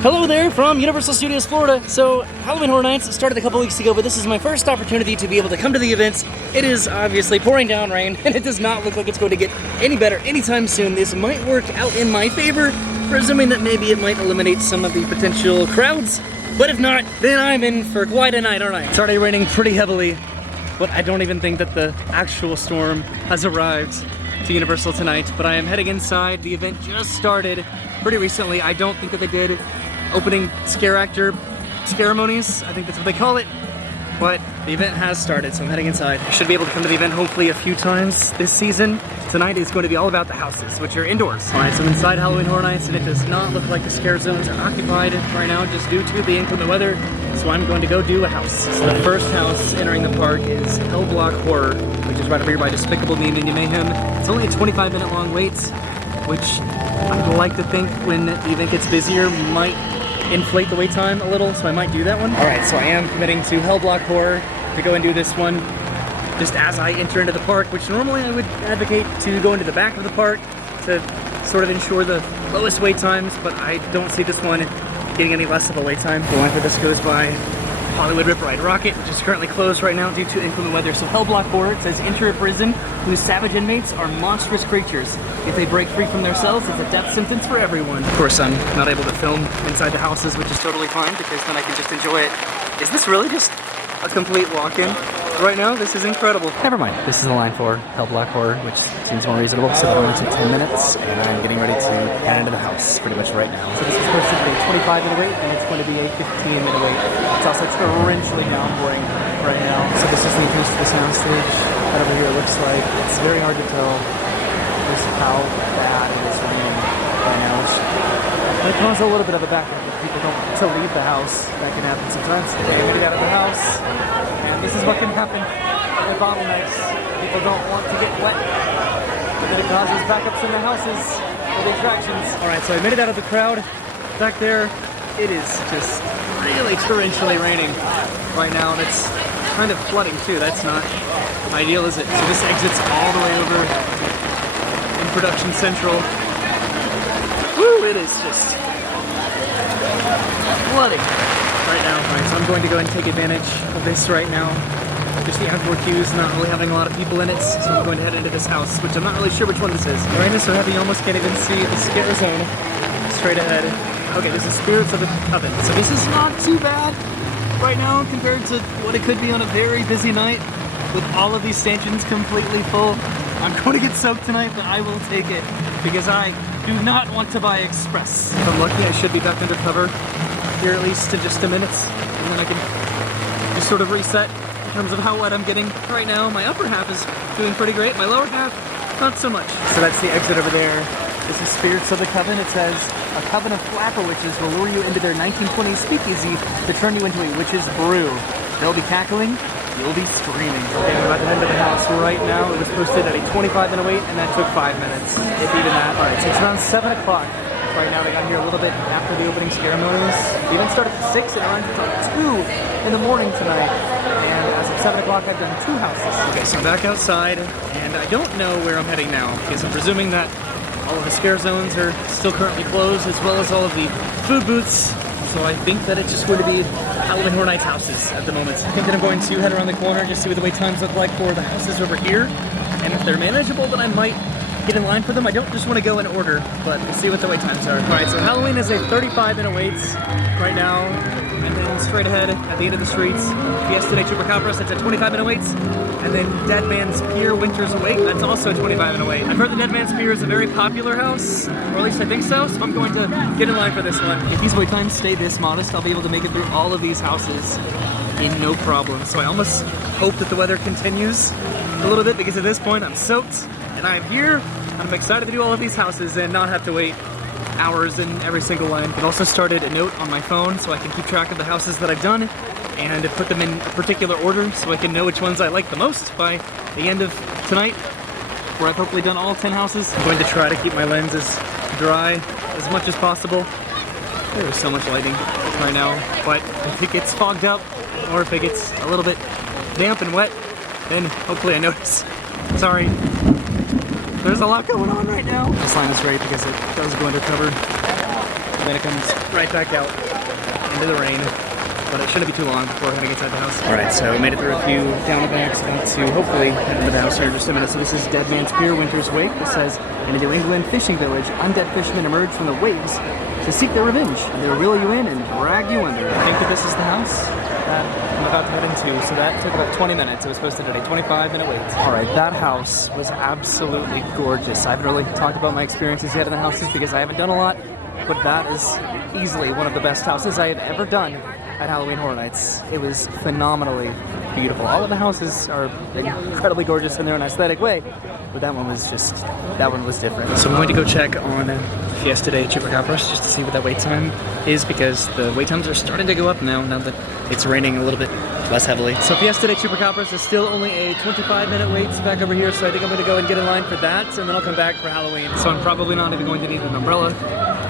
Hello there from Universal Studios Florida. So Halloween Horror Nights started a couple weeks ago, but this is my first opportunity to be able to come to the events. It is obviously pouring down rain and it does not look like it's going to get any better anytime soon. This might work out in my favor, presuming that maybe it might eliminate some of the potential crowds. But if not, then I'm in for quite a night, aren't I? It's already raining pretty heavily, but I don't even think that the actual storm has arrived to Universal tonight. But I am heading inside. The event just started pretty recently. I don't think that they did opening scare actor ceremonies, I think that's what they call it, but the event has started, so I'm heading inside. I should be able to come to the event hopefully a few times this season. Tonight is going to be all about the houses, which are indoors. Alright, so I'm inside Halloween Horror Nights, and it does not look like the scare zones are occupied right now just due to the inclement weather, so I'm going to go do a house. So the first house entering the park is Hell Block Horror, which is right over here by Despicable Me Minion Mayhem. It's only a 25-minute long wait, which I'd like to think when the event gets busier might inflate the wait time a little, so I might do that one. Alright, so I am committing to Hell Block Horror to go and do this one just as I enter into the park, which normally I would advocate to go into the back of the park to sort of ensure the lowest wait times, but I don't see this one getting any less of a wait time. The line for this goes by Hollywood Rip Ride Rocket, which is currently closed right now due to inclement weather. So Hell Block Horror, it says enter a prison whose savage inmates are monstrous creatures. If they break free from their cells, it's a death sentence for everyone. Of course, I'm not able to film inside the houses, which is totally fine because then I can just enjoy it. Is this really just a complete walk-in? Right now, this is incredible. Never mind. This is the line for Hell Block Horror, which seems more reasonable. So it'll only take 10 minutes, and I'm getting ready to head into the house pretty much right now. So this is supposed to be a 25-minute wait, and it's going to be a 15-minute wait. It's also torrentially downpouring right now. So this is the entrance to the soundstage. Right over here, it looks like it's very hard to tell just how bad it is raining right now. It causes a little bit of a backup if people don't to leave the house. That can happen sometimes. They get out of the house. And this is what can happen with bottlenecks. People don't want to get wet, but then it causes backups in the houses for the attractions. Alright, so I made it out of the crowd. Back there, it is just really torrentially raining right now, and it's kind of flooding too. That's not ideal, is it? So this exits all the way over in Production Central. Woo, it is just flooding right now. Alright, so I'm going to go ahead and take advantage of this right now. Just the outdoor queues not really having a lot of people in it, so I'm going to head into this house, which I'm not really sure which one this is. The rain is so heavy you almost can't even see the scare zone straight ahead. Okay, this is Spirits of the Oven. So this is not too bad right now compared to what it could be on a very busy night with all of these stanchions completely full. I'm going to get soaked tonight, but I will take it because I do not want to buy Express. If I'm lucky, I should be back under cover here at least in just a minute, and then I can just sort of reset in terms of how wet I'm getting. Right now, my upper half is doing pretty great. My lower half, not so much. So that's the exit over there. This is Spirits of the Coven. It says, a coven of flapper witches will lure you into their 1920s speakeasy to turn you into a witch's brew. They'll be cackling, you'll be screaming. Okay, I'm about to head to the house right now. It was posted at a 25-minute wait, and that took 5 minutes, if even that. All right, so it's around 7 o'clock. Right now, they got here a little bit after the opening ceremonies. The event started at 6 and it runs until 2 in the morning tonight. And as of 7 o'clock, I've done 2 houses. Okay, so I'm back outside, and I don't know where I'm heading now, because I'm presuming that all of the scare zones are still currently closed, as well as all of the food booths. So I think that it's just going to be Halloween Horror Nights houses at the moment. I think that I'm going to head around the corner and just see what the wait times look like for the houses over here. And if they're manageable, then I might get in line for them. I don't just want to go in order, but we'll see what the wait times are. Alright, so Halloween is a 35-minute wait right now, and then straight ahead at the end of the streets, Fiesta de Chupacabras, that's a 25-minute wait, and then Dead Man's Pier Winter's Awake, that's also a 25-minute wait. I've heard the Dead Man's Pier is a very popular house, or at least I think so I'm going to get in line for this one. If these wait times stay this modest, I'll be able to make it through all of these houses in no problem. So I almost hope that the weather continues a little bit, because at this point I'm soaked, and I'm here. I'm excited to do all of these houses and not have to wait hours in every single line. I've also started a note on my phone so I can keep track of the houses that I've done and put them in a particular order so I can know which ones I like the most by the end of tonight, where I've hopefully done all 10 houses. I'm going to try to keep my lens as dry as much as possible. There's so much lighting right now, but if it gets fogged up or if it gets a little bit damp and wet, then hopefully I notice. Sorry. There's a lot going on right now. This line is great because it does go undercover. then it comes right back out into the rain. But it shouldn't be too long before we're heading inside the house. Alright, so we made it through a few down the backs, about to hopefully head into the house here in just a minute. So this is Dead Man's Pier, Winter's Wake. It says, in a New England fishing village, undead fishermen emerge from the waves to seek their revenge. And they will reel you in and drag you under. I think that this is the house that I'm about to head into. So that took about 20 minutes. It was supposed to do a 25-minute wait. Alright, that house was absolutely gorgeous. I haven't really talked about my experiences yet in the houses because I haven't done a lot. But that is easily one of the best houses I have ever done at Halloween Horror Nights. It was phenomenally beautiful. All of the houses are incredibly gorgeous in their own aesthetic way, but that one was different. So I'm going to go check on Fiesta Day Chupacabras just to see what that wait time is, because the wait times are starting to go up now that it's raining a little bit less heavily. So Fiesta Day Chupacabras is still only a 25-minute wait back over here, so I think I'm going to go and get in line for that, and then I'll come back for Halloween. So I'm probably not even going to need an umbrella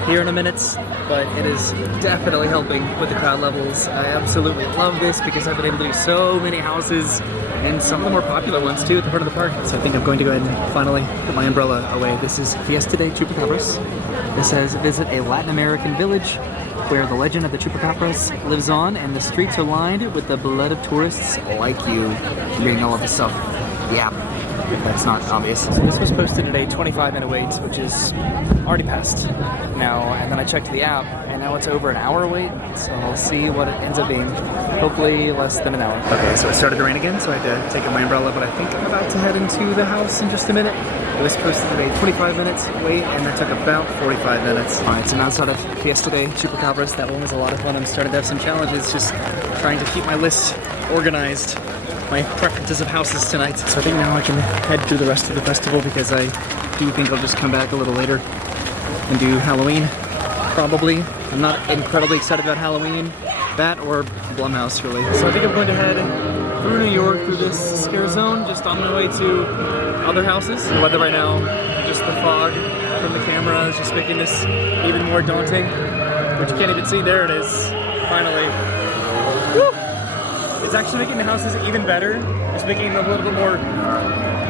here in a minute, but it is definitely helping with the crowd levels. I absolutely love this because I've been able to do so many houses, and some of the more popular ones too at the front of the park. So I think I'm going to go ahead and finally put my umbrella away. This is Fiesta Day Chupacabras. It says, visit a Latin American village where the legend of the Chupacabras lives on, and the streets are lined with the blood of tourists like you. Reading all of this stuff. Yeah. If that's not obvious. So this was posted at a 25-minute wait, which is already passed now, and then I checked the app, and now it's over an hour wait, so I'll see what it ends up being. Hopefully less than an hour. Okay, so it started to rain again, so I had to take out my umbrella, but I think I'm about to head into the house in just a minute. It was posted at a 25-minute wait, and that took about 45 minutes. Alright, so now outside of Fiesta Day Chupacabras, that one was a lot of fun. I'm starting to have some challenges just trying to keep my list organized. My preferences of houses tonight. So I think now I can head through the rest of the festival because I do think I'll just come back a little later and do Halloween, probably. I'm not incredibly excited about Halloween, that or Blumhouse really. So I think I'm going to head through New York through this scare zone, just on my way to other houses. The weather right now, just the fog from the camera is just making this even more daunting, which you can't even see. There it is, finally. Woo! It's actually making the houses even better. It's making them a little bit more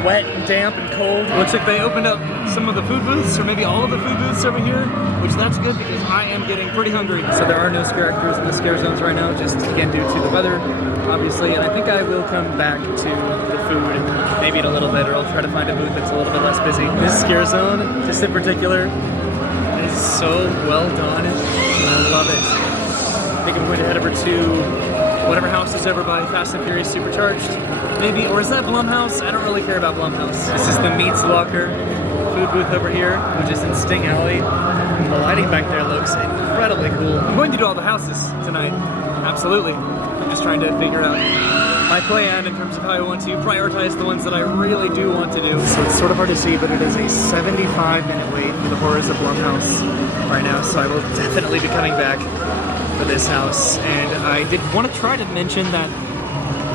wet and damp and cold. It looks like they opened up some of the food booths, or maybe all of the food booths over here, which that's good because I am getting pretty hungry. So there are no scare actors in the scare zones right now, just again due to the weather, obviously. And I think I will come back to the food maybe in a little bit, or I'll try to find a booth that's a little bit less busy. This scare zone, just in particular, is so well done. I love it. I think I'm going to head over to whatever house is over by Fast and Furious Supercharged, maybe, or is that Blumhouse? I don't really care about Blumhouse. This is the Meats Locker food booth over here, which is in Sting Alley. The lighting back there looks incredibly cool. I'm going to do all the houses tonight, absolutely. I'm just trying to figure out my plan in terms of how I want to prioritize the ones that I really do want to do. So it's sort of hard to see, but it is a 75-minute wait for the Horrors of Blumhouse right now, so I will definitely be coming back for this house. And I did want to try to mention that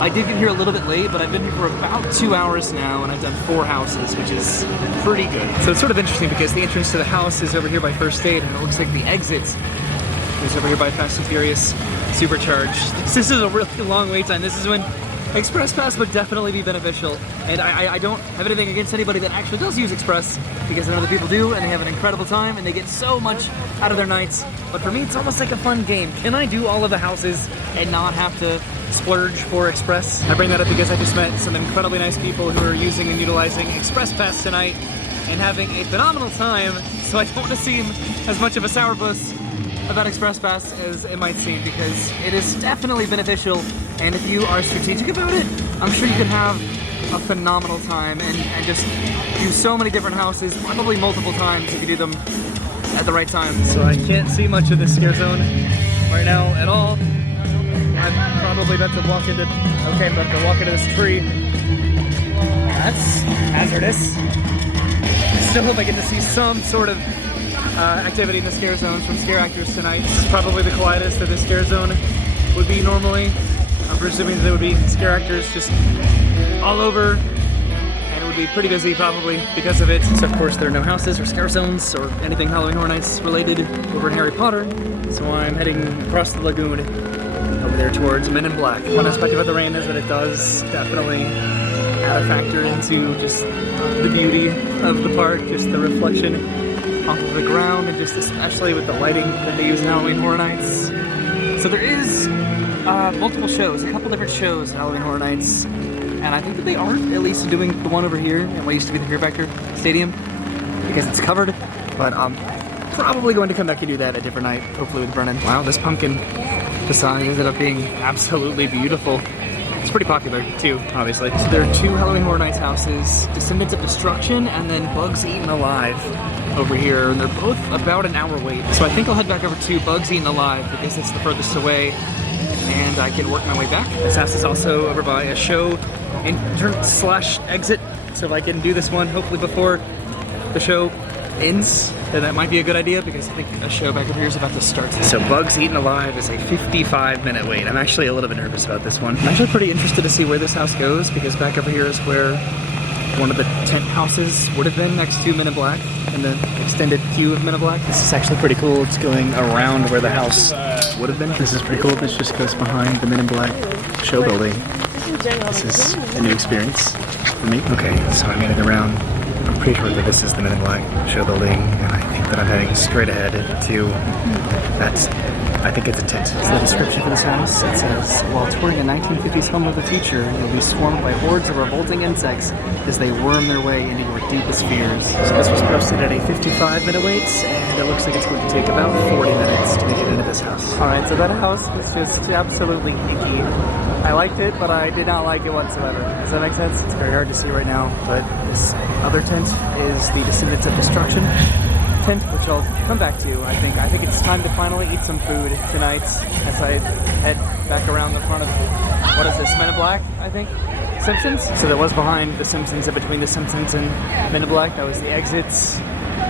I did get here a little bit late, but I've been here for about 2 hours now, and I've done 4 houses, which is pretty good. So it's sort of interesting because the entrance to the house is over here by First Aid, and it looks like the exit is over here by Fast and Furious Supercharged. This is a really long wait time. This is when Express Pass would definitely be beneficial, and I don't have anything against anybody that actually does use Express, because I know that people do, and they have an incredible time, and they get so much out of their nights. But for me, it's almost like a fun game. Can I do all of the houses and not have to splurge for Express? I bring that up because I just met some incredibly nice people who are using and utilizing Express Pass tonight and having a phenomenal time, so I don't want to seem as much of a sourpuss about Express Pass as it might seem, because it is definitely beneficial, and if you are strategic about it, I'm sure you can have a phenomenal time and just do so many different houses, probably multiple times if you do them at the right time. So I can't see much of this scare zone right now at all. I'm probably about to walk into, okay, I'm about to walk into this tree. That's hazardous. I still hope I get to see some sort of activity in the scare zones from scare actors tonight. This is probably the quietest that this scare zone would be normally. I'm presuming there would be scare actors just all over, and it would be pretty busy probably because of it. So of course there are no houses or scare zones or anything Halloween Horror Nights related over in Harry Potter, so I'm heading across the lagoon over there towards Men in Black. One aspect about the rain is that it does definitely add a factor into just the beauty of the park, just the reflection off of the ground, and just especially with the lighting that they use in Halloween Horror Nights. So there is multiple shows, a couple different shows at Halloween Horror Nights, and I think that they are at least doing the one over here at what used to be the Fear Factor Stadium, because it's covered, but I'm probably going to come back and do that a different night, hopefully with Brennan. Wow, this pumpkin design ended up being absolutely beautiful. It's pretty popular too, obviously. So there are 2 Halloween Horror Nights houses, Descendants of Destruction and then Bugs Eaten Alive over here, and they're both about an hour wait. So I think I'll head back over to Bugs Eaten Alive because it's the furthest away and I can work my way back. This house is also over by a show entrance/exit, so if I can do this one hopefully before the show ends, then that might be a good idea because I think a show back over here is about to start. So Bugs Eaten Alive is a 55-minute wait. I'm actually a little bit nervous about this one. I'm actually pretty interested to see where this house goes because back over here is where one of the tent houses would have been next to Men in Black in the extended queue of Men in Black. This is actually pretty cool. It's going around where the house would have been. This is pretty cool. This just goes behind the Men in Black show building. This is a new experience for me. Okay, so I made it around. I'm pretty sure that this is the Men in Black show building, and I think that I'm heading straight ahead to I think it's a tent. So the description for this house, it says, while touring a 1950s home of the future, you'll be swarmed by hordes of revolting insects as they worm their way into your deepest fears. So this was posted at a 55-minute wait, and it looks like it's going to take about 40 minutes to make it into this house. Alright, so that house was just absolutely icky. I liked it, but I did not like it whatsoever. Does that make sense? It's very hard to see right now, but this other tent is the Descendants of Destruction tent, which I'll come back to. I think it's time to finally eat some food tonight as I head back around the front of, what is this, Men in Black, I think? Simpsons? So that was behind the Simpsons, and between the Simpsons and Men in Black, that was the exits.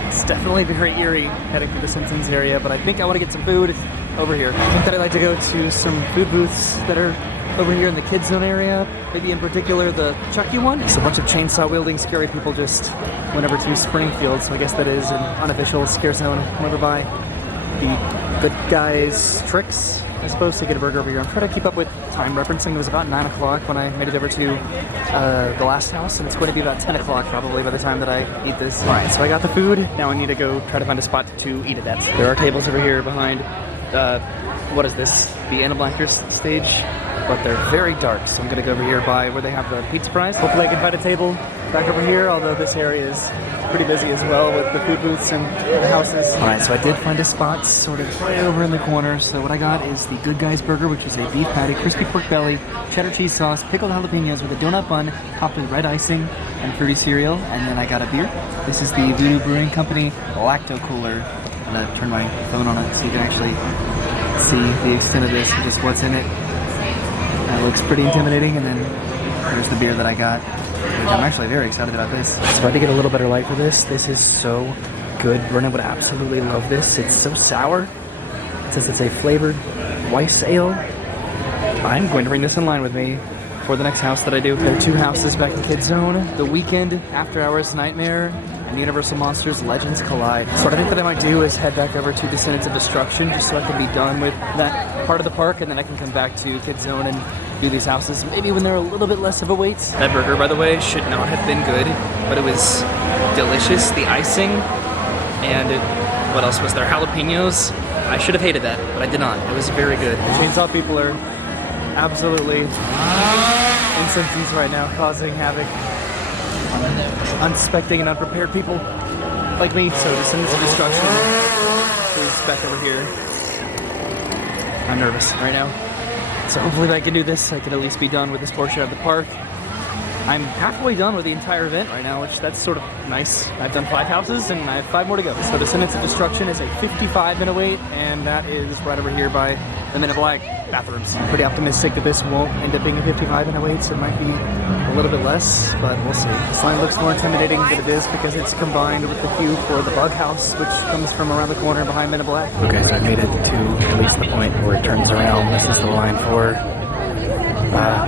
It's definitely very eerie heading through the Simpsons area, but I think I want to get some food over here. I think that I'd like to go to some food booths that are over here in the kids zone area, maybe in particular the Chucky one. It's a bunch of chainsaw wielding scary people just went over to Springfield, so I guess that is an unofficial scare zone. Went over by the good guys tricks, I suppose, to get a burger over here. I'm trying to keep up with time referencing. It was about 9 o'clock when I made it over to the last house, and it's going to be about 10 o'clock probably by the time that I eat this. Alright, so I got the food. Now I need to go try to find a spot to eat at that. There are tables over here behind, what is this? The Anna Blackers stage? But they're very dark, so I'm gonna go over here by where they have the pizza fries. Hopefully I can find a table back over here, although this area is pretty busy as well with the food booths and the houses. Alright, so I did find a spot sort of right over in the corner. So what I got is the Good Guys Burger, which is a beef patty, crispy pork belly, cheddar cheese sauce, pickled jalapenos with a donut bun, topped with red icing and fruity cereal, and then I got a beer. This is the Voodoo Brewing Company Lacto Cooler. I'm gonna turn my phone on it so you can actually see the extent of this and just what's in it. That looks pretty intimidating, and then here's the beer that I got. I'm actually very excited about this. So I had to get a little better light for this. This is so good. Brennan would absolutely love this. It's so sour. It says it's a flavored Weiss ale. I'm going to bring this in line with me for the next house that I do. There are 2 houses back in Kids Zone. The Weekend After Hours Nightmare and Universal Monsters Legends Collide. So what I think that I might do is head back over to Descendants of Destruction just so I can be done with that part of the park, and then I can come back to Kids Zone and do these houses maybe when they're a little bit less of a wait. That burger, by the way, should not have been good, but it was delicious. The icing and what else was there? Jalapenos. I should have hated that, but I did not. It was very good. The chainsaw people are absolutely in Simpsons right now, causing havoc on unsuspecting and unprepared people like me. So Descendants of Destruction is back over here. I'm nervous right now. So hopefully if I can do this, I can at least be done with this portion of the park. I'm halfway done with the entire event right now, which that's sort of nice. I've done 5 houses and I have 5 more to go. So Descendants of Destruction is a 55-minute wait, and that is right over here by the Men in Black bathrooms. I'm pretty optimistic that this won't end up being a 55-minute wait, so it might be a little bit less, but we'll see. This line looks more intimidating than it is because it's combined with the queue for the Bug House, which comes from around the corner behind Men in Black. Okay, so I made it to at least the point where it turns around. This is the line for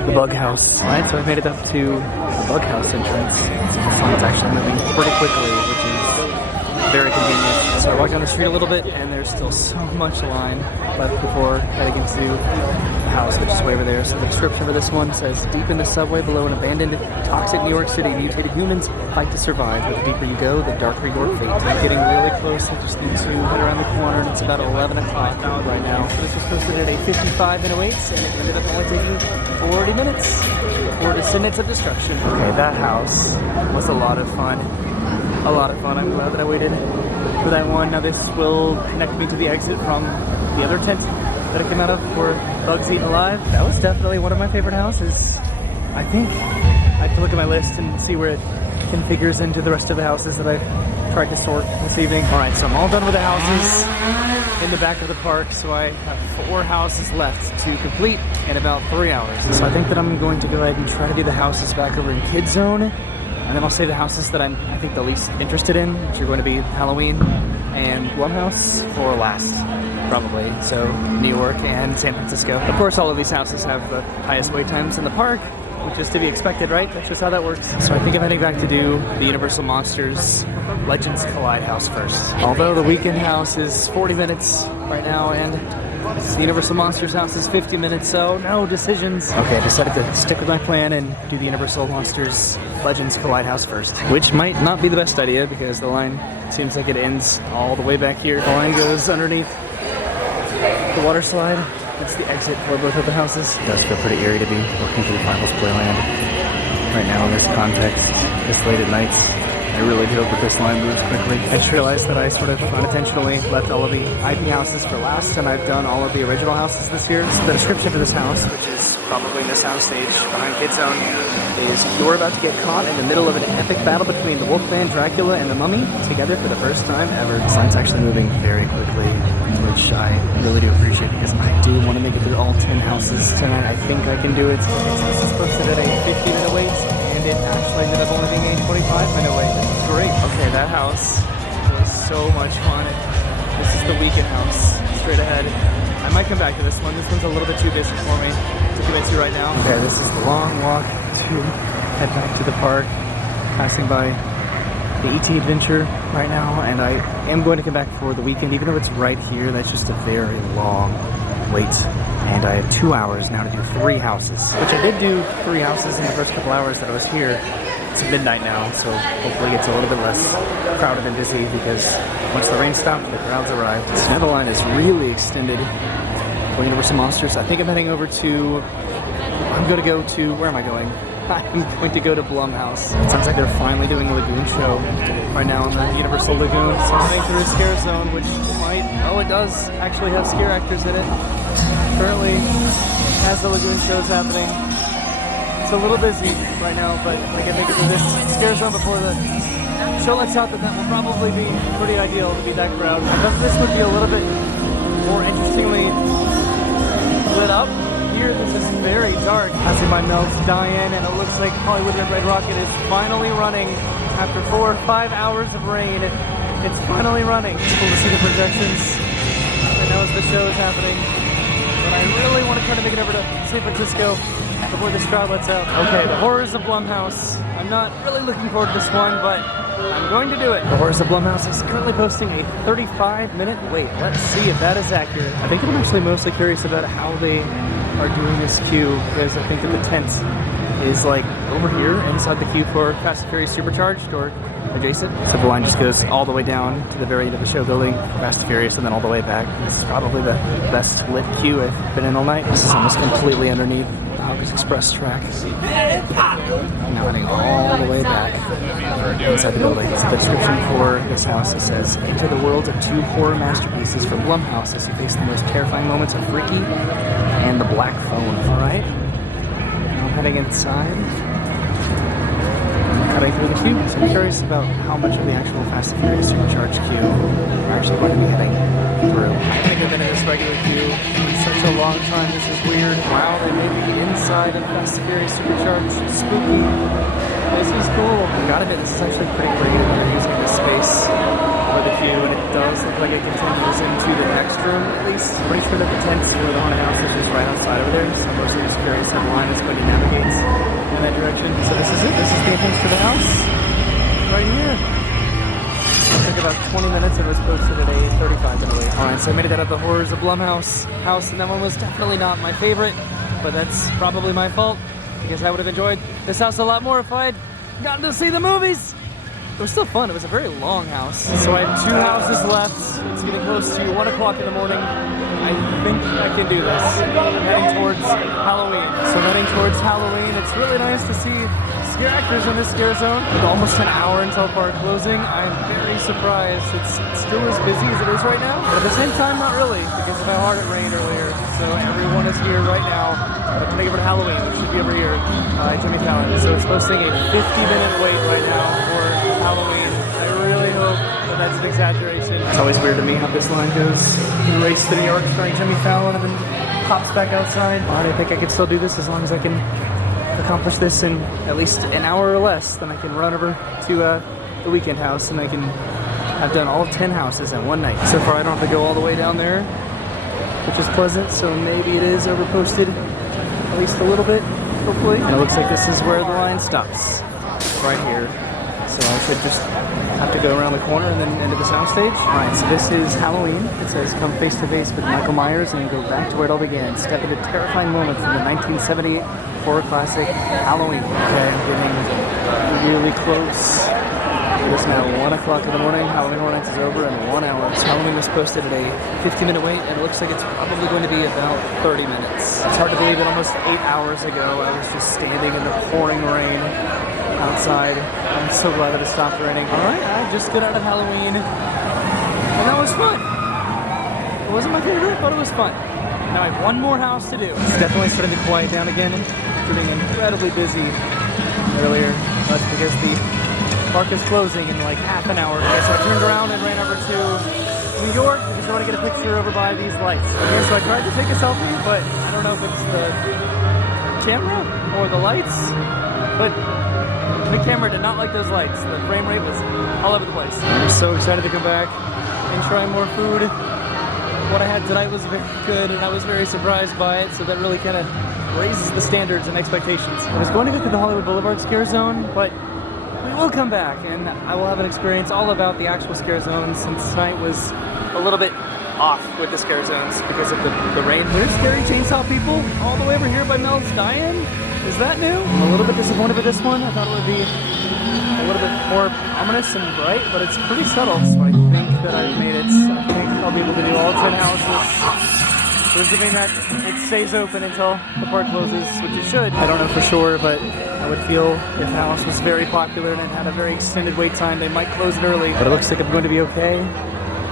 the Bug House. Alright, so I've made it up to the Bug House entrance. This line's actually moving pretty quickly, which is very convenient. So So I walked down the street a little bit, and there's still so much line left before heading into the house, which is way over there. So the description for this one says, deep in the subway below an abandoned, toxic New York City, mutated humans fight to survive. But the deeper you go, the darker your fate. I'm getting really close. I just need to head around the corner, and it's about 11 o'clock right now. This was posted at a 55 and awaits, and it ended up only taking 40 minutes for Descendants of Destruction. Okay, that house was a lot of fun. A lot of fun. I'm glad that I waited for that one. Now this will connect me to the exit from the other tent that I came out of for Bugs Eaten Alive. That was definitely one of my favorite houses. I think I have to look at my list and see where it configures into the rest of the houses that I've tried to sort this evening. All right, so I'm all done with the houses in the back of the park, so I have 4 houses left to complete in about 3 hours. So I think that I'm going to go ahead and try to do the houses back over in Kid Zone, and then I'll save the houses that I think the least interested in, which are going to be Halloween and Blumhouse for last, probably. So New York and San Francisco. Of course, all of these houses have the highest wait times in the park, which is to be expected, right? That's just how that works. So I think I'm heading back to do the Universal Monsters Legends Collide house first. Although the weekend house is 40 minutes right now, and the Universal Monsters house is 50 minutes, so no decisions. Okay, I decided to stick with my plan and do the Universal Monsters Legends Collide house first, which might not be the best idea because the line seems like it ends all the way back here. The line goes underneath the water slide. That's the exit for both of the houses. It does feel pretty eerie to be looking through Finals Playland right now in this context, this late at night. I really hope that this line moves quickly. I just realized that I sort of unintentionally left all of the IP houses for last, and I've done all of the original houses this year. So the description for this house, which is probably in the soundstage behind Kid Zone, is you're about to get caught in the middle of an epic battle between the Wolfman, Dracula, and the Mummy together for the first time ever. This line's actually moving very quickly, which I really do appreciate because I do want to make it through all 10 houses tonight. I think I can do it. This is posted at a 50-minute wait, and it actually ended up only being a 25-minute wait. This is great. Okay, that house was so much fun. This is the weekend house, straight ahead. I might come back to this one. This one's a little bit too busy for me to commit to right now. Okay, this is the long walk to head back to the park, passing by the ET Adventure right now, and I am going to come back for the weekend, even though it's right here. That's just a very long wait, and I have 2 hours now to do 3 houses, which I did do 3 houses in the first couple hours that I was here. It's midnight now, so hopefully it's a little bit less crowded and busy because once the rain stopped, the crowds arrived. So now the line is really extended for Universal Monsters. I think I'm heading over to, I'm going to go to, where am I going? I'm going to go to Blumhouse. It sounds like they're finally doing a Lagoon show right now in the Universal Lagoon. So I'm heading through the Scare Zone, which might, oh, it does actually have scare actors in it. Currently, as the Lagoon show's happening, it's a little busy right now, but I can make it through this Scare Zone before the show lets out. That will probably be pretty ideal to be that crowd. I thought this would be a little bit more interestingly lit up. Here, this is very dark. Passing by Mel's Diane, and it looks like Hollywood Red Rocket is finally running after 4 or 5 hours of rain. It's finally running. It's cool to see the projections right now as the show is happening. But I really want to try to make it over to San Francisco before this crowd lets out. Okay, the Horrors of Blumhouse. I'm not really looking forward to this one, but I'm going to do it. The Horrors of Blumhouse is currently posting a 35-minute wait. Let's see if that is accurate. I think I'm actually mostly curious about how they are doing this queue, because I think that the tent is like over here inside the queue for Fast and Furious Supercharged or adjacent. So the line just goes all the way down to the very end of the show building, Fast and Furious, and then all the way back. This is probably the best lit queue I've been in all night. This is almost completely underneath the August Express track. Now heading all the way back inside the building. So the description for this house, it says, enter the world of 2 horror masterpieces from Blumhouse as you face the most terrifying moments of Freaky and the Black Phone. All right, I'm heading inside. Cutting through the queue. So I'm curious about how much of the actual Fast and Furious Supercharged queue we're actually going to be heading through. I think I've been in this regular queue for such a long time. This is weird. Wow, they may be inside of Fast and Furious Supercharged. Spooky. This is cool. I've got to admit, this is actually pretty creative when they're using this space for the queue, and it does look like it continues into the next room, at least. I'm pretty sure that the tents for the haunted house is just right outside over there, so I'm mostly just curious how the line is going to navigate in that direction. So this is it. This is the entrance to the house right here. It took about 20 minutes and was posted at a 35 minute wait. Alright, so I made it out of the Horrors of Blum house, and that one was definitely not my favorite, but that's probably my fault, because I would have enjoyed this house a lot more if I had gotten to see the movies. It was still fun. It was a very long house. So I have 2 houses left. It's getting close to 1 o'clock in the morning. I think I can do this. I'm heading towards Halloween. So heading towards Halloween, it's really nice to see scare actors in this scare zone. With almost an hour until park closing, I'm very surprised it's still as busy as it is right now. But at the same time, not really, because of how hard it rained earlier. So everyone is here right now. Looking over to Halloween, which should be over here by Jimmy Fallon. So it's posting a 50-minute wait right now for Halloween. I really hope that that's an exaggeration. It's always weird to me how this line goes. The race to New York starring Jimmy Fallon and then pops back outside. But I think I can still do this as long as I can accomplish this in at least an hour or less. Then I can run over to the weekend house and I've done all 10 houses in one night. So far I don't have to go all the way down there, which is pleasant. So maybe it is overposted at least a little bit, hopefully. And it looks like this is where the line stops, right here. So I should just have to go around the corner and then into the soundstage. All right, so this is Halloween. It says come face to face with Michael Myers and go back to where it all began. Step into terrifying moments from the 1970 horror classic Halloween. Okay, I'm getting really close. It is now 1 o'clock in the morning. Halloween Horror Nights is over in 1 hour. So Halloween was posted at a 50-minute wait, and it looks like it's probably going to be about 30 minutes. It's hard to believe that almost 8 hours ago, I was just standing in the pouring rain outside. I'm so glad that it stopped raining. All right, I just got out of Halloween, and that was fun. It wasn't my favorite, but it was fun. Now I have 1 more house to do. It's definitely starting to quiet down again. Getting incredibly busy earlier. That's because the park is closing in like half an hour. Okay, so I turned around and ran over to New York because I want to get a picture over by these lights. Okay, so I tried to take a selfie, but I don't know if it's the camera or the lights, but the camera did not like those lights. The frame rate was all over the place. I'm so excited to come back and try more food. What I had tonight was very good, and I was very surprised by it, so that really kind of raises the standards and expectations. I was going to go through the Hollywood Boulevard scare zone, but we will come back, and I will have an experience all about the actual scare zones, since tonight was a little bit off with the scare zones because of the rain. There's Scary Chainsaw People all the way over here by Mel's Dine. Is that new? I'm a little bit disappointed with this one. I thought it would be a little bit more ominous and bright, but it's pretty subtle, so I think that I've made it. I think I'll be able to do all 10 houses, presuming that it stays open until the park closes, which it should. I don't know for sure, but I would feel if the house was very popular and it had a very extended wait time, they might close it early. But it looks like I'm going to be okay.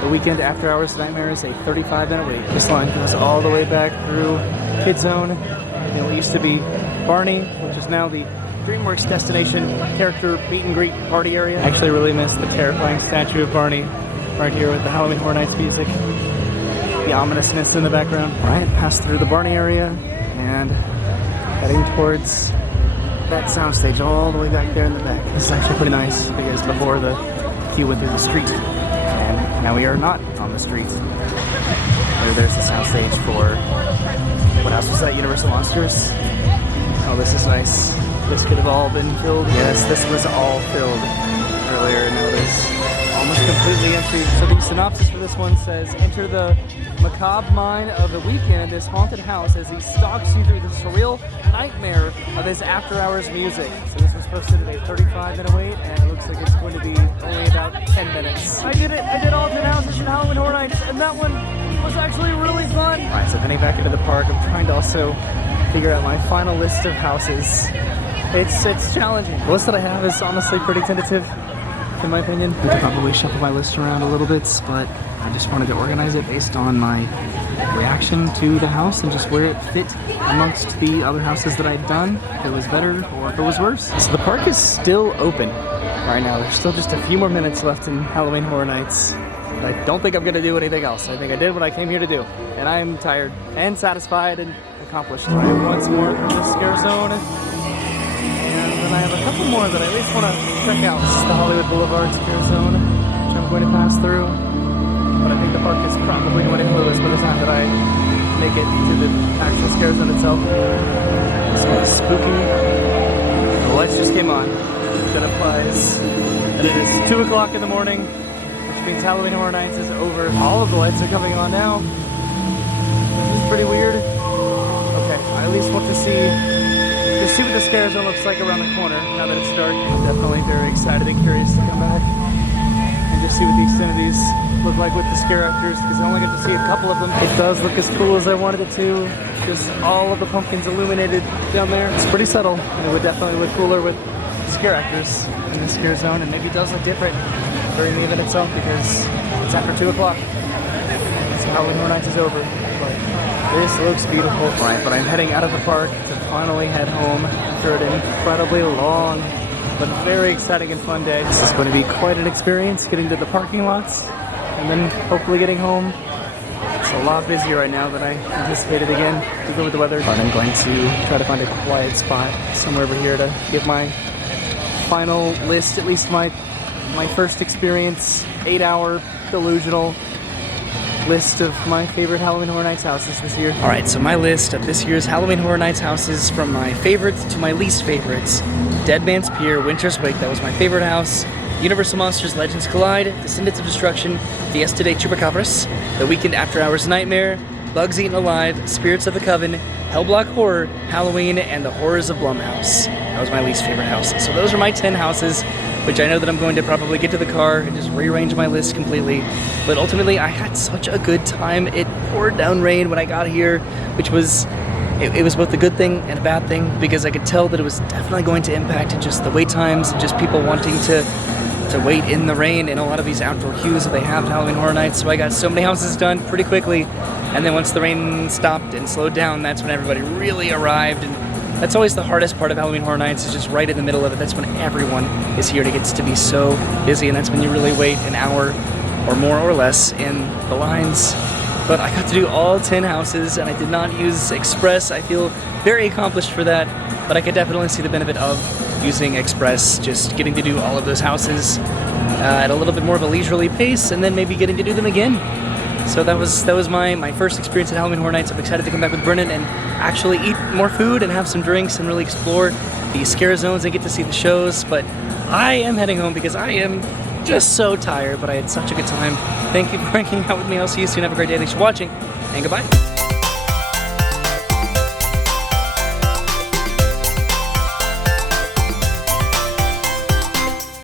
The Weekend After Hours Nightmare is a 35-minute wait. This line goes all the way back through Kid Zone. And what used to be Barney, which is now the DreamWorks Destination character meet and greet party area. I actually really miss the terrifying statue of Barney right here with the Halloween Horror Nights music. The ominousness in the background. All right, passed through the Barney area and heading towards that soundstage all the way back there in the back. This is actually pretty nice because before the queue went through the street, and now we are not on the street. There's the soundstage for, what else was that, Universal Monsters? Oh, this is nice. This could have all been filled. Yes, this was all filled earlier. Now it is almost completely empty. So the synopsis for this one says, enter the macabre mind of the Weekend in this haunted house as he stalks you through the surreal nightmare of his after-hours music. So this was posted at a 35-minute wait, and it looks like it's going to be only about 10 minutes. I did it! I did all 10 houses in Halloween Horror Nights, and that one was actually really fun! Alright, so heading back into the park, I'm trying to also figure out my final list of houses. It's challenging. The list that I have is honestly pretty tentative, in my opinion. I could probably shuffle my list around a little bit, but I just wanted to organize it based on my reaction to the house and just where it fit amongst the other houses that I'd done, if it was better or if it was worse. So the park is still open right now. There's still just a few more minutes left in Halloween Horror Nights. I don't think I'm gonna do anything else. I think I did what I came here to do. And I'm tired and satisfied and accomplished. Try once more through the scare zone. And I have a couple more that I at least want to check out. This is the Hollywood Boulevard Scare Zone, which I'm going to pass through. But I think the park is probably going to close by the time that I make it to the actual scare zone itself. This one is spooky. The lights just came on. That implies that it is 2 o'clock in the morning. means Halloween Horror Nights is over. All of the lights are coming on now. This is pretty weird. Okay, I at least want to see what the scare zone looks like around the corner now that it's dark. I'm definitely very excited and curious to come back and just see what the extendedies look like with the scare actors, because I only got to see a couple of them. It does look as cool as I wanted it to. Just all of the pumpkins illuminated down there. It's pretty subtle, and it would definitely look cooler with scare actors in the scare zone, and maybe it does look different during the event itself because it's after 2 o'clock. So Halloween Horror Nights is over. But this looks beautiful. Alright, but I'm heading out of the park to finally head home after an incredibly long but very exciting and fun day. This is going to be quite an experience, getting to the parking lots and then hopefully getting home. It's a lot busier right now than I anticipated again, even with the weather. But I'm going to try to find a quiet spot somewhere over here to give my final list, at least my first experience, 8-hour delusional list of my favorite Halloween Horror Nights houses this year. Alright, so my list of this year's Halloween Horror Nights houses from my favorites to my least favorites. Dead Man's Pier, Winter's Wake, that was my favorite house. Universal Monsters Legends Collide, Descendants of Destruction, Fiesta de Chupacabras, The Weekend After Hours Nightmare, Bugs Eaten Alive, Spirits of the Coven, Hellblock Horror, Halloween, and The Horrors of Blumhouse. That was my least favorite house. So those are my 10 houses, which I know that I'm going to probably get to the car and just rearrange my list completely. But ultimately, I had such a good time. It poured down rain when I got here, which was, it was both a good thing and a bad thing, because I could tell that it was definitely going to impact just the wait times and just people wanting to wait in the rain in a lot of these outdoor queues that they have at Halloween Horror Nights. So I got so many houses done pretty quickly, and then once the rain stopped and slowed down, that's when everybody really arrived. And that's always the hardest part of Halloween Horror Nights, is just right in the middle of it. That's when everyone is here, and it gets to be so busy, and that's when you really wait an hour or more or less in the lines. But I got to do all 10 houses, and I did not use Express. I feel very accomplished for that, but I could definitely see the benefit of using Express, just getting to do all of those houses at a little bit more of a leisurely pace, and then maybe getting to do them again. So that was my first experience at Halloween Horror Nights. I'm excited to come back with Brennan and actually eat more food and have some drinks and really explore the scare zones and get to see the shows. But I am heading home because I am just so tired, but I had such a good time. Thank you for hanging out with me. I'll see you soon. Have a great day. Thanks for watching, and goodbye.